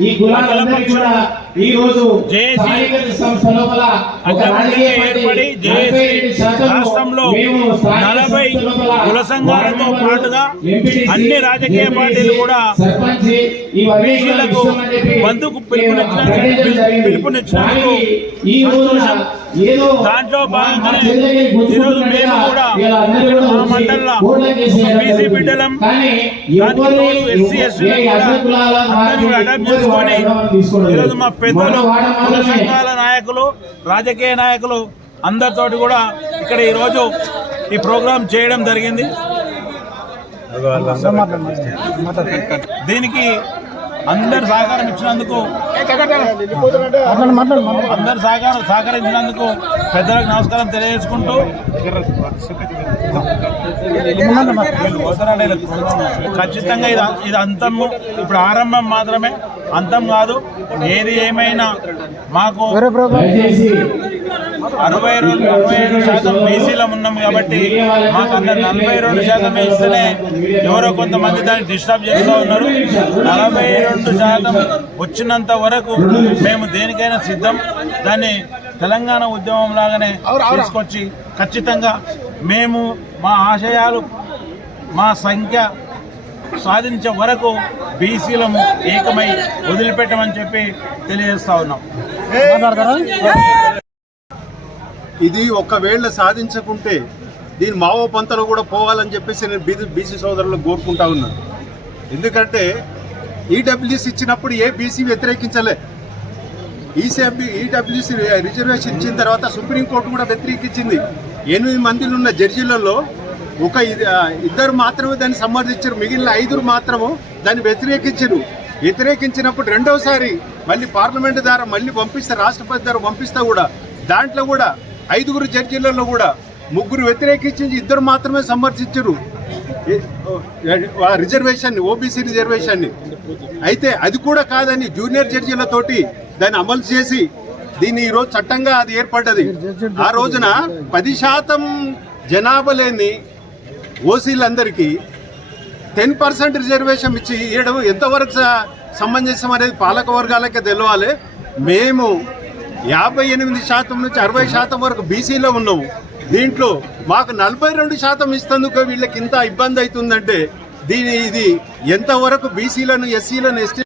ఈ కులాలందరికీ కూడా ఈ రోజు ఏర్పడి రాష్ట్రంలో నలభై కుల సంఘాలతో పాటుగా అన్ని రాజకీయ పార్టీలు కూడా బీసీలకు బంధుకు పిలుపునిచ్చినందుకు- సంతోషం. దాంట్లో భాగంగానే ఈరోజు మేము కూడా మా బీసీ. బిడ్డలం, కానీ దానికి ఎవరి- తోడు ఎస్సీ ఎస్టీలు ఏ కూడా అగ్ర కులాల అందరూ కూడా అడాప్ట్ వారిని చేసుకొని ఎవరు తీసుకోలేదు. ఈరోజు మా పెద్దలు కుల. సంఘాల నాయకులు రాజకీయ నాయకులు అందరితోటి కూడా ఇక్కడ ఈరోజు ఈ ప్రోగ్రాం చేయడం జరిగింది. దీనికి అందరు సహకారం ఇచ్చినందుకు అందరు సహకారం సహకరించినందుకు పెద్దలకు నమస్కారం తెలియజేసుకుంటూ ఖచ్చితంగా ఇది ఇది అంతము. ఇప్పుడు ఆరంభం మాత్రమే. అంతం కాదు ఏది ఏమైనా మాకు దయచేసి అరవై రెండు అరవై ఐదు శాతం బీసీలో ఉన్నాం కాబట్టి మాకు అందరు నలభై రెండు శాతమే ఇస్తేనే ఎవరో కొంతమంది దాన్ని డిస్టర్బ్ చేస్తూ ఉన్నారు. నలభై రెండు శాతం వచ్చినంత వరకు మేము దేనికైనా సిద్ధం. దాన్ని తెలంగాణ ఉద్యమం లాగానే తీసుకొచ్చి ఖచ్చితంగా మేము మా ఆశయాలు మా సంఖ్య సాధించే వరకు బీసీలము ఏకమై వదిలిపెట్టమని చెప్పి తెలియజేస్తా ఉన్నాం. ఇది ఒకవేళ సాధించకుంటే దీని మావో పంతలో కూడా పోవాలని చెప్పేసి నేను బీసీ బీసీ సోదరులకు కోరుకుంటా ఉన్నాను. ఎందుకంటే ఈడబ్ల్యూసీ ఇచ్చినప్పుడు ఏ బీసీ వ్యతిరేకించలే. ఈసీఎంబీ ఈడబ్ల్యూసీ రిజర్వేషన్ ఇచ్చిన తర్వాత సుప్రీంకోర్టు కూడా వ్యతిరేకించింది. ఎనిమిది మందిలు ఉన్న జడ్జీలలో ఒక ఇద్దరు మాత్రమే దాన్ని సమర్థించారు మిగిలిన ఐదురు మాత్రము దాన్ని వ్యతిరేకించరు. వ్యతిరేకించినప్పుడు రెండవసారి మళ్ళీ పార్లమెంట్ ద్వారా మళ్ళీ పంపిస్తే రాష్ట్రపతి ద్వారా పంపిస్తే కూడా దాంట్లో కూడా ఐదుగురు జడ్జీలలో కూడా ముగ్గురు వ్యతిరేకించి ఇద్దరు మాత్రమే సమర్థించారు. రిజర్వేషన్ని ఓబీసీ రిజర్వేషన్ని. అయితే అది కూడా కాదని జూనియర్ జడ్జీలతోటి దాన్ని అమలు చేసి దీన్ని ఈరోజు చట్టంగా అది ఏర్పడ్డది. ఆ రోజున పది శాతం జనాభా లేని ఓసీలందరికీ టెన్ పర్సెంట్ రిజర్వేషన్ ఇచ్చి ఇవ్వడం ఎంతవరకు స- సమంజసం అనేది పాలక వర్గాలకే తెలవాలి. మేము యాభై ఎనిమిది శాతం నుంచి అరవై శాతం వరకు బీసీలో ఉన్నాము. దీంట్లో మాకు నలభై రెండు శాతం ఇస్తందుకు వీళ్ళకి ఇంత ఇబ్బంది అవుతుందంటే దీని ఇది ఎంతవరకు బీసీలను ఎస్సీలను ఎస్టీ